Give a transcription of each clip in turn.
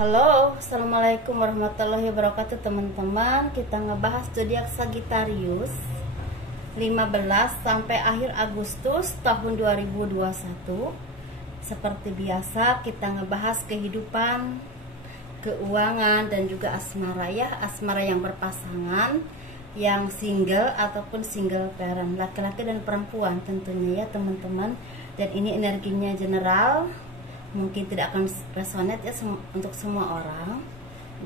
Halo, assalamualaikum warahmatullahi wabarakatuh teman-teman. Kita ngebahas zodiak Sagittarius 15 sampai akhir Agustus tahun 2021. Seperti biasa kita ngebahas kehidupan, keuangan, dan juga asmara ya. Asmara yang berpasangan, yang single ataupun single parent, laki-laki dan perempuan tentunya ya teman-teman. Dan ini energinya general, mungkin tidak akan resonate ya untuk semua orang.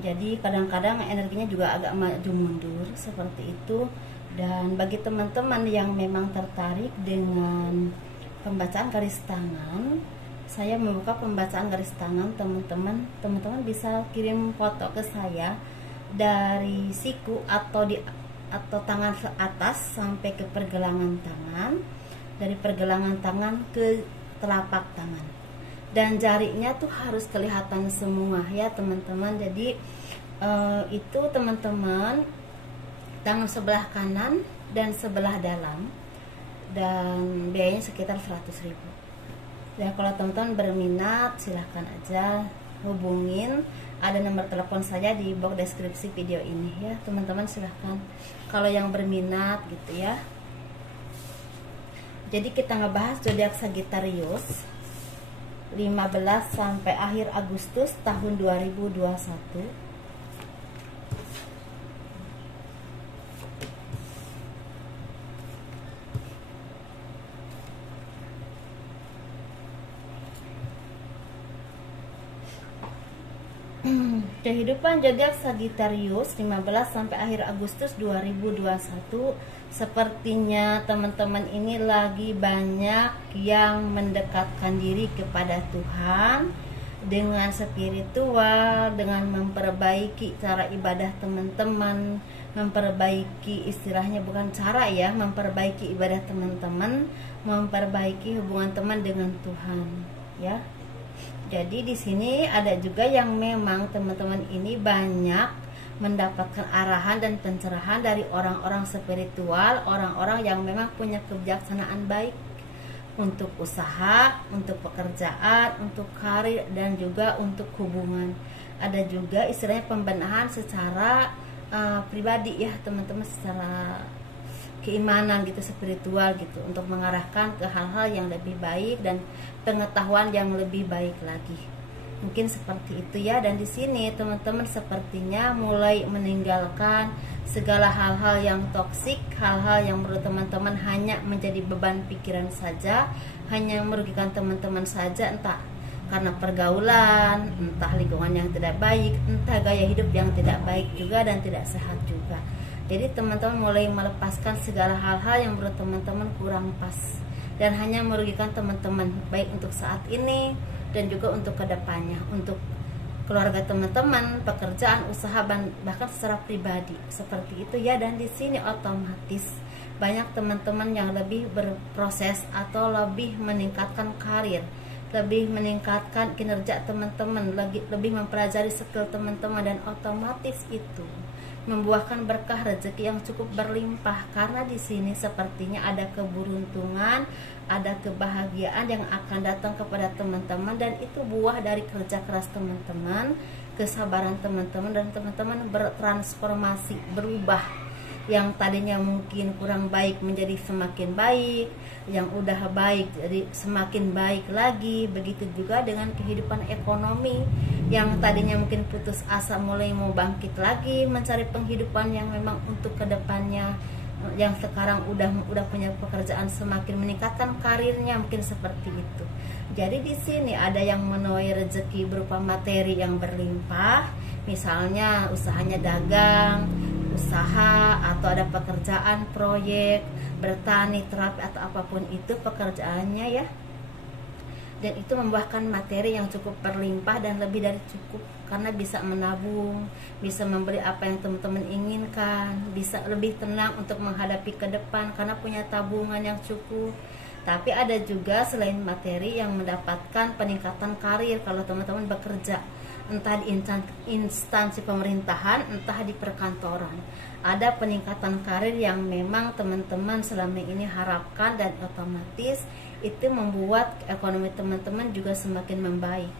Jadi kadang-kadang energinya juga agak maju mundur seperti itu. Dan bagi teman-teman yang memang tertarik dengan pembacaan garis tangan, saya membuka pembacaan garis tangan teman-teman bisa kirim foto ke saya dari siku atau tangan ke atas sampai ke pergelangan tangan, dari pergelangan tangan ke telapak tangan, dan jarinya tuh harus kelihatan semua ya teman-teman. Jadi itu teman-teman, tangan sebelah kanan dan sebelah dalam, dan biayanya sekitar 100.000. Dan kalau teman-teman berminat silahkan aja hubungin, ada nomor telepon saya di box deskripsi video ini ya teman-teman, silahkan kalau yang berminat gitu ya. Jadi kita ngebahas zodiak Sagittarius 15 sampai akhir Agustus tahun 2021. Kehidupan zodiak Sagittarius 15 sampai akhir Agustus 2021. Sepertinya teman-teman ini lagi banyak yang mendekatkan diri kepada Tuhan dengan spiritual, dengan memperbaiki cara ibadah teman-teman, memperbaiki istilahnya bukan cara ya, memperbaiki ibadah teman-teman, memperbaiki hubungan teman dengan Tuhan ya. Jadi di sini ada juga yang memang teman-teman ini banyak mendapatkan arahan dan pencerahan dari orang-orang spiritual, orang-orang yang memang punya kebijaksanaan baik untuk usaha, untuk pekerjaan, untuk karir, dan juga untuk hubungan. Ada juga istilahnya pembenahan secara pribadi ya teman-teman, secara keimanan gitu, spiritual gitu, untuk mengarahkan ke hal-hal yang lebih baik dan pengetahuan yang lebih baik lagi. Mungkin seperti itu ya. Dan di sini teman-teman sepertinya mulai meninggalkan segala hal-hal yang toksik, hal-hal yang menurut teman-teman hanya menjadi beban pikiran saja, hanya merugikan teman-teman saja, entah karena pergaulan, entah lingkungan yang tidak baik, entah gaya hidup yang tidak baik juga dan tidak sehat juga. Jadi teman-teman mulai melepaskan segala hal-hal yang menurut teman-teman kurang pas dan hanya merugikan teman-teman, baik untuk saat ini dan juga untuk kedepannya, untuk keluarga teman-teman, pekerjaan, usaha, bahkan secara pribadi seperti itu ya. Dan di sini otomatis banyak teman-teman yang lebih berproses atau lebih meningkatkan karir, lebih meningkatkan kinerja teman-teman, lebih mempelajari skill teman-teman, dan otomatis itu membuahkan berkah rezeki yang cukup berlimpah, karena di sini sepertinya ada keberuntungan, ada kebahagiaan yang akan datang kepada teman-teman, dan itu buah dari kerja keras teman-teman, kesabaran teman-teman, dan teman-teman bertransformasi, berubah. Yang tadinya mungkin kurang baik menjadi semakin baik, yang udah baik jadi semakin baik lagi. Begitu juga dengan kehidupan ekonomi, yang tadinya mungkin putus asa mulai mau bangkit lagi mencari penghidupan yang memang untuk kedepannya, yang sekarang udah punya pekerjaan, semakin meningkatkan karirnya, mungkin seperti itu. Jadi di sini ada yang menuai rezeki berupa materi yang berlimpah, misalnya usahanya dagang, usaha, atau ada pekerjaan proyek, bertani, terapi, atau apapun itu pekerjaannya ya. Dan itu membuahkan materi yang cukup berlimpah dan lebih dari cukup, karena bisa menabung, bisa membeli apa yang teman-teman inginkan, bisa lebih tenang untuk menghadapi ke depan karena punya tabungan yang cukup. Tapi ada juga selain materi yang mendapatkan peningkatan karir kalau teman-teman bekerja, entah di instansi pemerintahan, entah di perkantoran. Ada peningkatan karir yang memang teman-teman selama ini harapkan, dan otomatis itu membuat ekonomi teman-teman juga semakin membaik,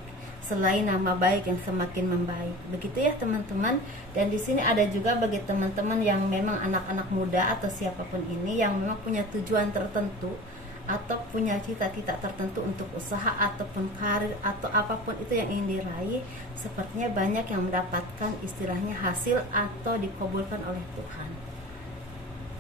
selain nama baik yang semakin membaik. Begitu ya teman-teman. Dan di sini ada juga bagi teman-teman yang memang anak-anak muda atau siapapun ini yang memang punya tujuan tertentu atau punya cita-cita tertentu untuk usaha ataupun karir atau apapun itu yang ingin diraih, sepertinya banyak yang mendapatkan istilahnya hasil atau dikabulkan oleh Tuhan.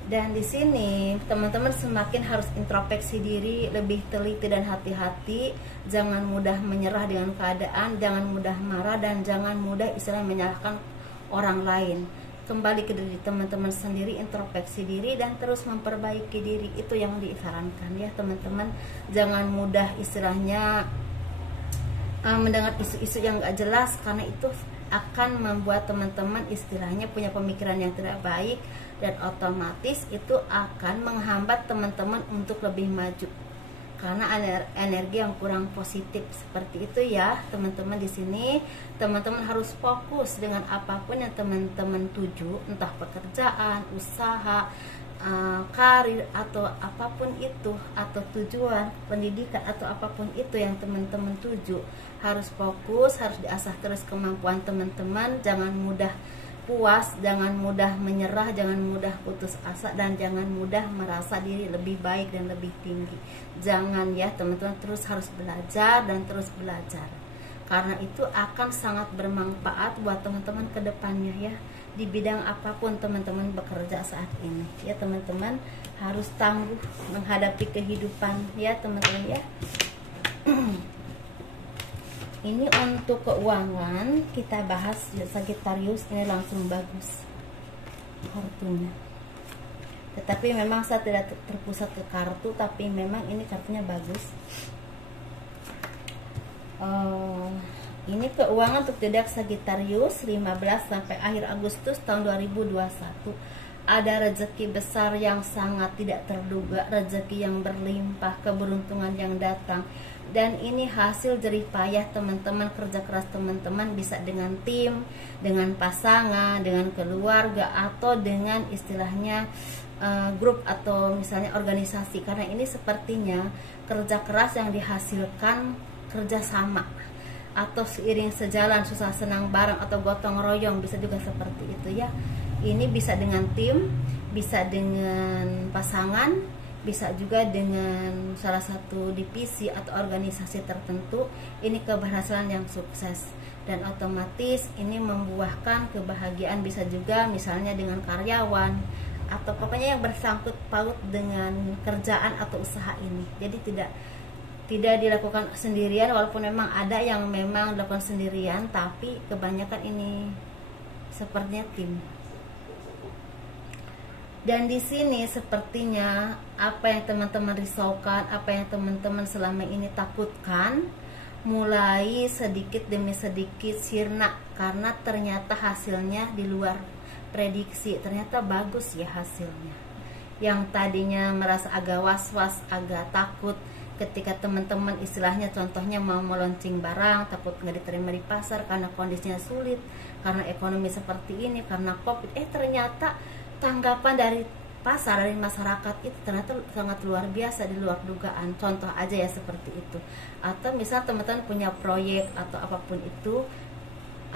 Dan di sini teman-teman semakin harus introspeksi diri, lebih teliti dan hati-hati, jangan mudah menyerah dengan keadaan, jangan mudah marah, dan jangan mudah istilahnya menyalahkan orang lain. Kembali ke diri teman-teman sendiri, introspeksi diri dan terus memperbaiki diri, itu yang disarankan ya teman-teman. Jangan mudah istilahnya mendengar isu-isu yang gak jelas, karena itu akan membuat teman-teman istilahnya punya pemikiran yang tidak baik, dan otomatis itu akan menghambat teman-teman untuk lebih maju karena energi yang kurang positif seperti itu ya teman-teman. Di sini teman-teman harus fokus dengan apapun yang teman-teman tuju, entah pekerjaan, usaha, karir atau apapun itu, atau tujuan pendidikan atau apapun itu yang teman-teman tuju, harus fokus, harus diasah terus kemampuan teman-teman. Jangan mudah puas, jangan mudah menyerah, jangan mudah putus asa, dan jangan mudah merasa diri lebih baik dan lebih tinggi. Jangan ya teman-teman, terus harus belajar dan terus belajar, karena itu akan sangat bermanfaat buat teman-teman ke depannya ya, di bidang apapun teman-teman bekerja saat ini ya teman-teman. Harus tangguh menghadapi kehidupan ya teman-teman ya. Ini untuk keuangan kita bahas Sagittarius, ini langsung bagus kartunya. Tetapi memang saya tidak terpusat ke kartu, tapi memang ini kartunya bagus. Ini keuangan untuk zodiak Sagittarius 15 sampai akhir Agustus tahun 2021. Ada rezeki besar yang sangat tidak terduga, rezeki yang berlimpah, keberuntungan yang datang. Dan ini hasil jerih payah teman-teman, kerja keras teman-teman, bisa dengan tim, dengan pasangan, dengan keluarga, atau dengan istilahnya grup atau misalnya organisasi. Karena ini sepertinya kerja keras yang dihasilkan kerjasama, atau seiring sejalan, susah senang bareng, atau gotong royong, bisa juga seperti itu ya. Ini bisa dengan tim, bisa dengan pasangan, bisa juga dengan salah satu divisi atau organisasi tertentu. Ini keberhasilan yang sukses, dan otomatis ini membuahkan kebahagiaan. Bisa juga misalnya dengan karyawan, atau pokoknya yang bersangkut paut dengan kerjaan atau usaha ini. Jadi tidak dilakukan sendirian, walaupun memang ada yang memang dilakukan sendirian, tapi kebanyakan ini sepertinya tim. Dan di sini sepertinya apa yang teman-teman risaukan, apa yang teman-teman selama ini takutkan, mulai sedikit demi sedikit sirna, karena ternyata hasilnya di luar prediksi. Ternyata bagus ya hasilnya. Yang tadinya merasa agak was-was, agak takut ketika teman-teman istilahnya contohnya mau launching barang, takut nggak diterima di pasar karena kondisinya sulit, karena ekonomi seperti ini, karena COVID. Ternyata tanggapan dari pasar, dari masyarakat itu ternyata sangat luar biasa, di luar dugaan. Contoh aja ya seperti itu. Atau misal teman-teman punya proyek atau apapun itu,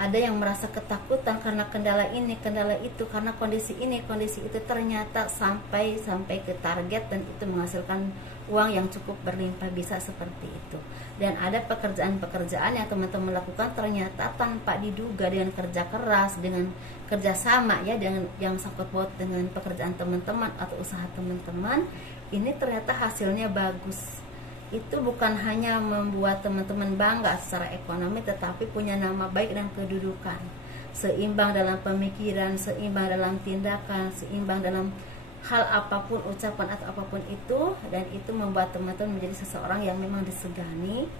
ada yang merasa ketakutan karena kendala ini, kendala itu, karena kondisi ini, kondisi itu, ternyata sampai ke target, dan itu menghasilkan uang yang cukup berlimpah, bisa seperti itu. Dan ada pekerjaan-pekerjaan yang teman-teman lakukan ternyata tanpa diduga, dengan kerja keras, dengan kerjasama ya, dengan yang sangkut paut dengan pekerjaan teman-teman atau usaha teman-teman, ini ternyata hasilnya bagus. Itu bukan hanya membuat teman-teman bangga secara ekonomi, tetapi punya nama baik dan kedudukan, seimbang dalam pemikiran, seimbang dalam tindakan, seimbang dalam hal apapun, ucapan atau apapun itu. Dan itu membuat teman-teman menjadi seseorang yang memang disegani,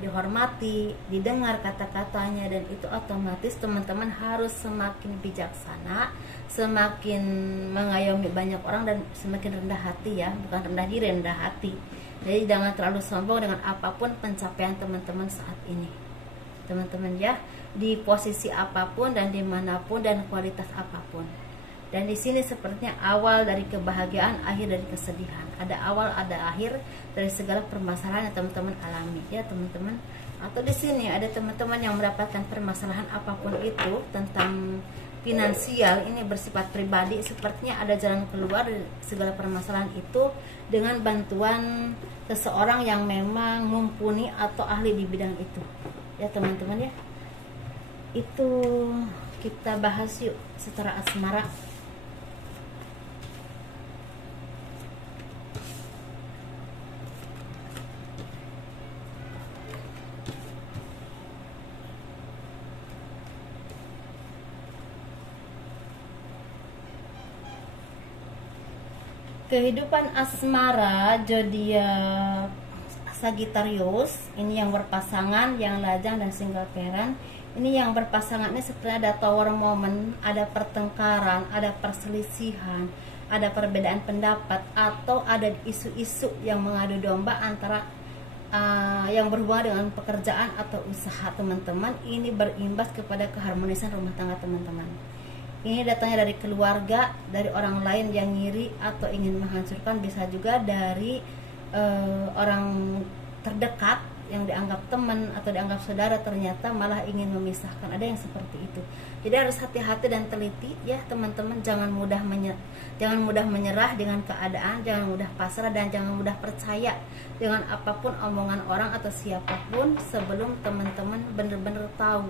dihormati, didengar kata-katanya. Dan itu otomatis teman-teman harus semakin bijaksana, semakin mengayomi banyak orang, dan semakin rendah hati ya, bukan rendah diri, rendah hati. Jadi jangan terlalu sombong dengan apapun pencapaian teman-teman saat ini, teman-teman ya, di posisi apapun dan dimanapun dan kualitas apapun. Dan di sini sepertinya awal dari kebahagiaan, akhir dari kesedihan. Ada awal, ada akhir dari segala permasalahan yang teman-teman alami ya teman-teman. atau di sini ada teman-teman yang mendapatkan permasalahan apapun itu tentang finansial, ini bersifat pribadi, sepertinya ada jalan keluar dari segala permasalahan itu dengan bantuan seseorang yang memang mumpuni atau ahli di bidang itu ya teman-teman ya. Itu kita bahas yuk secara asmara. Kehidupan asmara zodiak Sagittarius ini yang berpasangan, yang lajang dan single parent. Ini yang berpasangan ini seperti ada tower moment, ada pertengkaran, ada perselisihan, ada perbedaan pendapat, atau ada isu-isu yang mengadu domba antara yang berhubungan dengan pekerjaan atau usaha teman-teman. Ini berimbas kepada keharmonisan rumah tangga teman-teman. Ini datangnya dari keluarga, dari orang lain yang ngiri atau ingin menghancurkan, bisa juga dari orang terdekat yang dianggap teman atau dianggap saudara, ternyata malah ingin memisahkan. Ada yang seperti itu. Jadi harus hati-hati dan teliti ya teman-teman, jangan mudah menyerah dengan keadaan, jangan mudah pasrah, dan jangan mudah percaya dengan apapun omongan orang atau siapapun sebelum teman-teman benar-benar tahu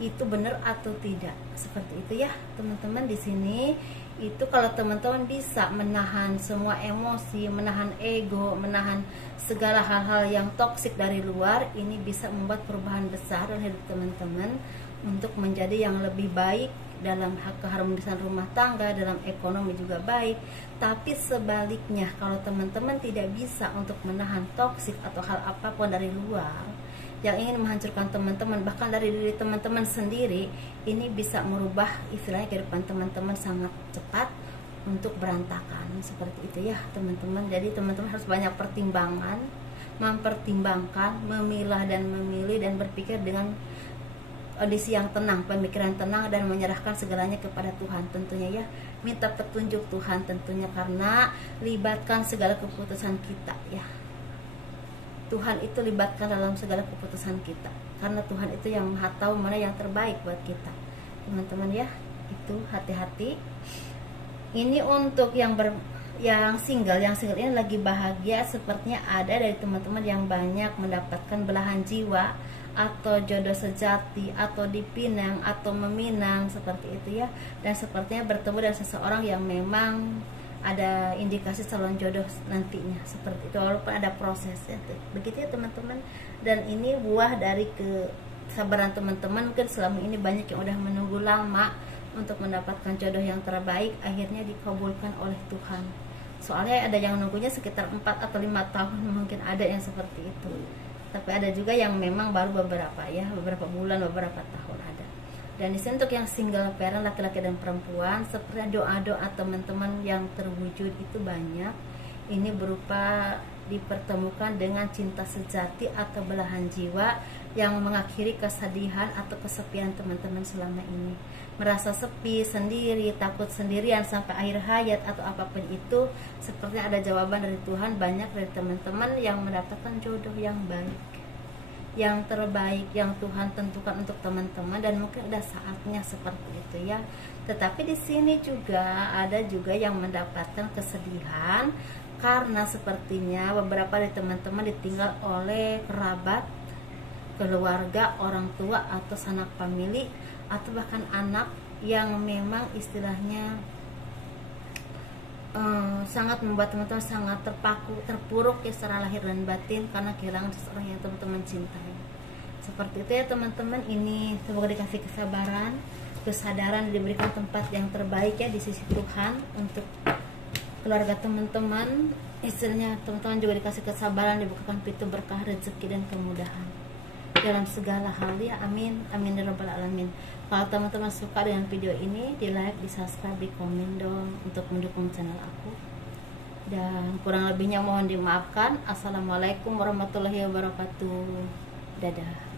itu benar atau tidak. Seperti itu ya teman-teman. Di sini itu kalau teman-teman bisa menahan semua emosi, menahan ego, menahan segala hal-hal yang toksik dari luar, ini bisa membuat perubahan besar dalam hidup teman-teman untuk menjadi yang lebih baik dalam keharmonisan rumah tangga, dalam ekonomi juga baik. Tapi sebaliknya, kalau teman-teman tidak bisa untuk menahan toksik atau hal apapun dari luar yang ingin menghancurkan teman-teman, bahkan dari diri teman-teman sendiri, ini bisa merubah istilahnya kehidupan teman-teman sangat cepat untuk berantakan. Seperti itu ya teman-teman. Jadi teman-teman harus banyak pertimbangan, mempertimbangkan, memilah dan memilih, dan berpikir dengan kondisi yang tenang, pemikiran tenang, dan menyerahkan segalanya kepada Tuhan tentunya ya. Minta petunjuk Tuhan tentunya, karena libatkan segala keputusan kita ya. Tuhan itu libatkan dalam segala keputusan kita, karena Tuhan itu yang maha tahu mana yang terbaik buat kita teman-teman ya. Itu hati-hati. Ini untuk yang single ini lagi bahagia, sepertinya ada dari teman-teman yang banyak mendapatkan belahan jiwa atau jodoh sejati, atau dipinang atau meminang, seperti itu ya. Dan sepertinya bertemu dengan seseorang yang memang ada indikasi calon jodoh nantinya, seperti itu, walaupun ada prosesnya. Begitu ya teman-teman. Dan ini buah dari kesabaran teman-teman. Mungkin selama ini banyak yang udah menunggu lama untuk mendapatkan jodoh yang terbaik, akhirnya dikabulkan oleh Tuhan. Soalnya ada yang nunggunya sekitar 4 atau 5 tahun, mungkin ada yang seperti itu. Tapi ada juga yang memang baru beberapa bulan, beberapa tahun ada. Dan di sini untuk yang single parent, laki-laki dan perempuan, seperti doa-doa teman-teman yang terwujud itu banyak. Ini berupa dipertemukan dengan cinta sejati atau belahan jiwa yang mengakhiri kesedihan atau kesepian teman-teman selama ini. Merasa sepi, sendiri, takut sendirian sampai akhir hayat atau apapun itu, sepertinya ada jawaban dari Tuhan. Banyak dari teman-teman yang mendapatkan jodoh yang baik, yang terbaik, yang Tuhan tentukan untuk teman-teman, dan mungkin udah saatnya seperti itu ya. Tetapi di sini juga ada yang mendapatkan kesedihan karena sepertinya beberapa dari teman-teman ditinggal oleh kerabat, keluarga, orang tua, atau sanak famili, atau bahkan anak yang memang istilahnya sangat membuat teman-teman sangat terpuruk ya secara lahir dan batin karena kehilangan seseorang yang teman-teman cintai. Seperti itu ya teman-teman. Ini semoga dikasih kesabaran, kesadaran, diberikan tempat yang terbaik ya di sisi Tuhan untuk keluarga teman-teman. Istilahnya teman-teman juga dikasih kesabaran, dibukakan pintu berkah, rezeki, dan kemudahan dalam segala hal ya. Amin, amin ya rabbal alamin. Kalau teman-teman suka dengan video ini, di like, di subscribe, di komen dong untuk mendukung channel aku. Dan kurang lebihnya mohon dimaafkan. Assalamualaikum warahmatullahi wabarakatuh. Dadah.